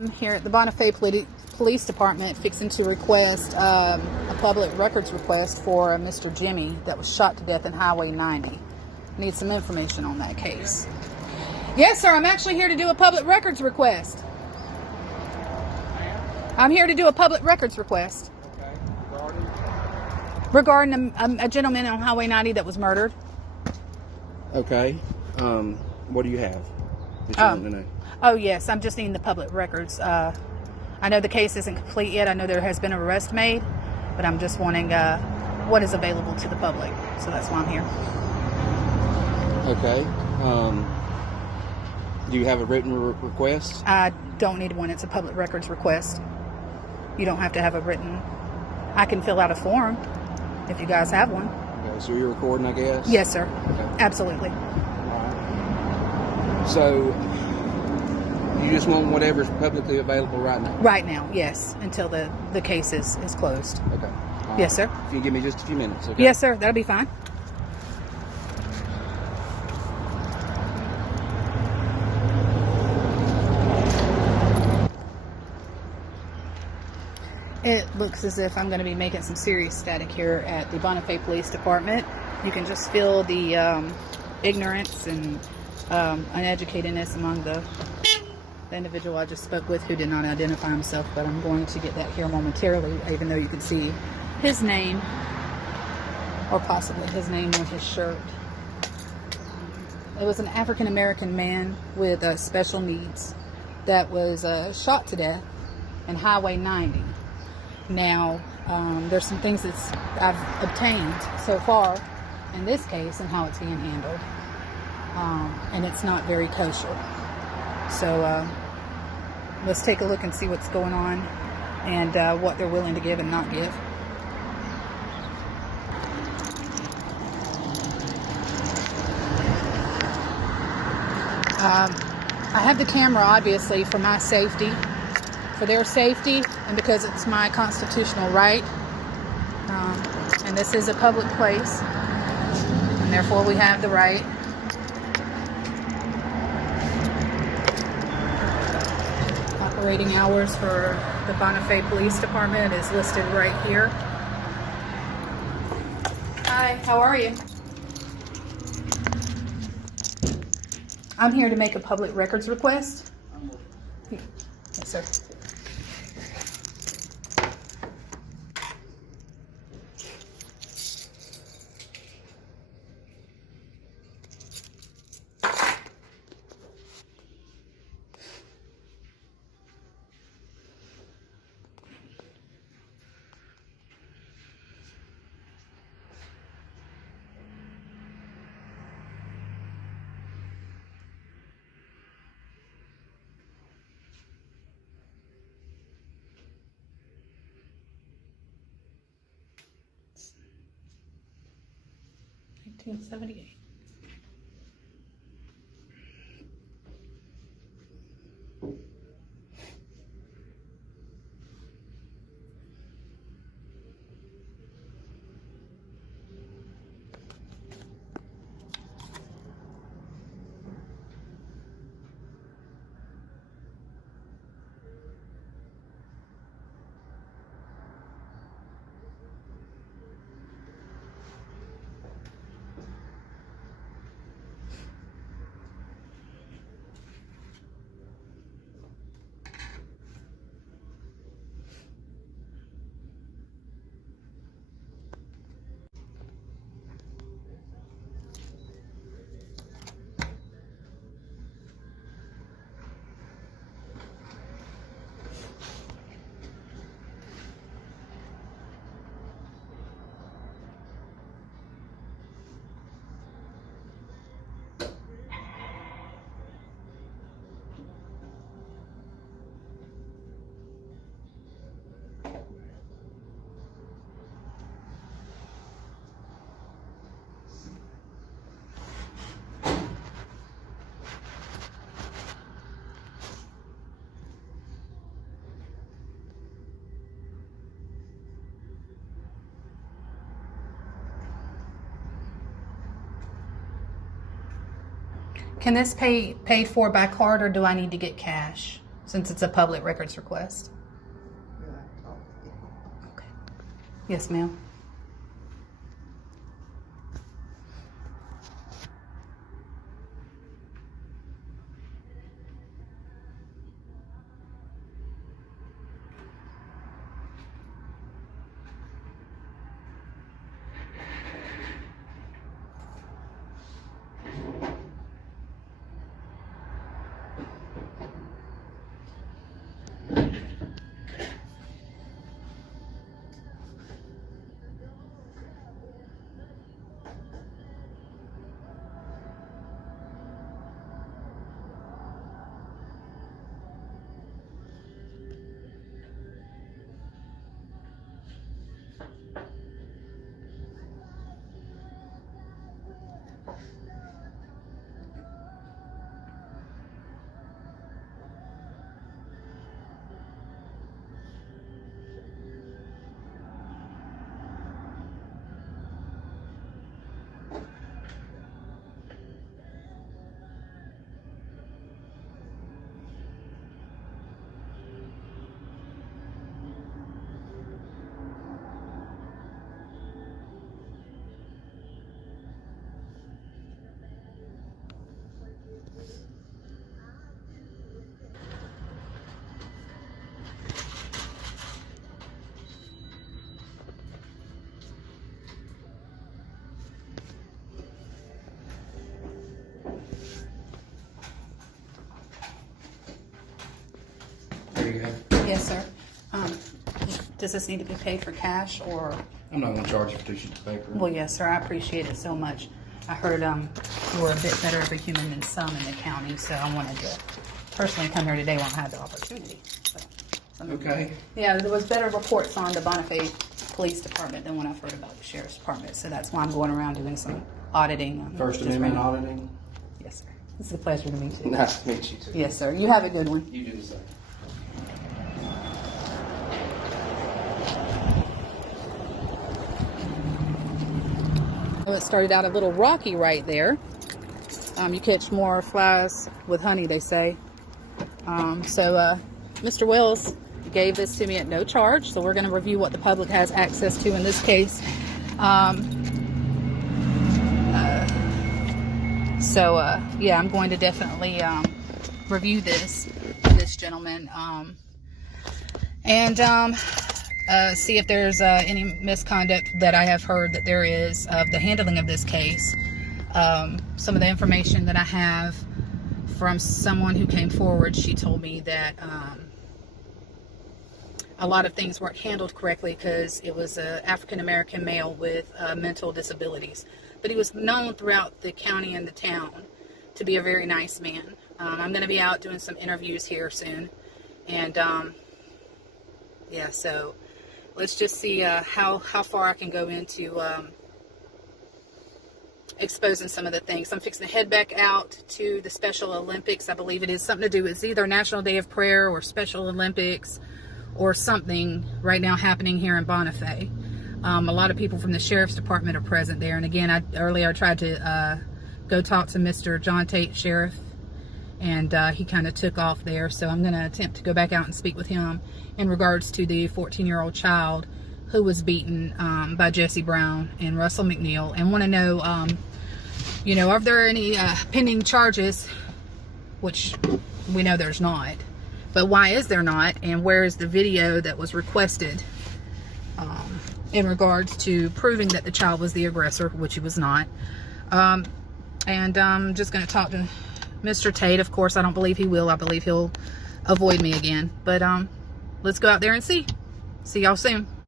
I'm here at the Bonifay Police Department fixing to request a public records request for Mr. Jimmy that was shot to death in Highway 90. Need some information on that case. Yes, sir. I'm actually here to do a public records request. I'm here to do a public records request. Okay. Regarding a gentleman on Highway 90 that was murdered. Okay. What do you have that you want to know? Oh, yes. I'm just needing the public records. I know the case isn't complete yet. I know there has been an arrest made, but I'm just wanting what is available to the public. So that's why I'm here. Okay. Do you have a written request? I don't need one. It's a public records request. You don't have to have a written. I can fill out a form if you guys have one. Okay, so you're recording, I guess? Yes, sir. Okay. Absolutely. All right. So you just want whatever's publicly available right now? Right now, yes, until the case is closed. Okay. All right. Yes, sir. If you give me just a few minutes, okay? Yes, sir. That'll be fine. It looks as if I'm going to be making some serious static here at the Bonifay Police Department. You can just feel the ignorance and uneducatedness among the individual I just spoke with, who did not identify himself, but I'm going to get that here momentarily, even though you can see his name, or possibly his name on his shirt. It was an African-American man with special needs that was shot to death in Highway 90. Now, there's some things that I've obtained so far in this case and how it's being handled. And it's not very kosher. So let's take a look and see what's going on and what they're willing to give and not give. I have the camera, obviously, for my safety, for their safety, and because it's my constitutional right. And this is a public place, and therefore we have the right. Operating hours for the Bonifay Police Department is listed right here. Hi, how are you? I'm here to make a public records request. Yes, sir. $1978. Can this paid for by card, or do I need to get cash? since it's a public records request. Okay. Yes, ma'am. There you go. Yes, sir. Does this need to be paid for cash or? I'm not going to charge you for 2 sheets of paper. Well, yes, sir. I appreciate it so much. I heard you were a bit better of a human than some in the county, so I wanted to personally come here today when I had the opportunity. Okay. Yeah, there was better reports on the Bonifay Police Department than what I've heard about the Sheriff's Department, so that's why I'm going around doing some auditing. First Amendment auditing? Yes, sir. It's a pleasure to meet you. Nice to meet you, too. Yes, sir. You have a good one. You do the same. It started out a little rocky right there. You catch more flies with honey, they say. Mr. Wells gave this to me at no charge, so we're going to review what the public has access to in this case. Yeah, I'm going to definitely review this gentleman and see if there's any misconduct that I have heard that there is of the handling of this case. Some of the information that I have from someone who came forward, she told me that a lot of things weren't handled correctly because it was an African-American male with mental disabilities. But he was known throughout the county and the town to be a very nice man. I'm going to be out doing some interviews here soon. And yeah, so let's just see how far I can go into exposing some of the things. I'm fixing to head back out to the Special Olympics. I believe it is something to do with either National Day of Prayer or Special Olympics or something right now happening here in Bonifay. A lot of people from the Sheriff's Department are present there. And again, earlier I tried to go talk to Mr. John Tate, Sheriff, and he kind of took off there. So I'm going to attempt to go back out and speak with him in regards to the 14-year-old child who was beaten by Jesse Brown and Russell McNeil, and want to know, you know, are there any pending charges, which we know there's not, but why is there not, and where is the video that was requested in regards to proving that the child was the aggressor, which he was not. And I'm just going to talk to Mr. Tate. Of course, I don't believe he will. I believe he'll avoid me again, but let's go out there and see y'all soon.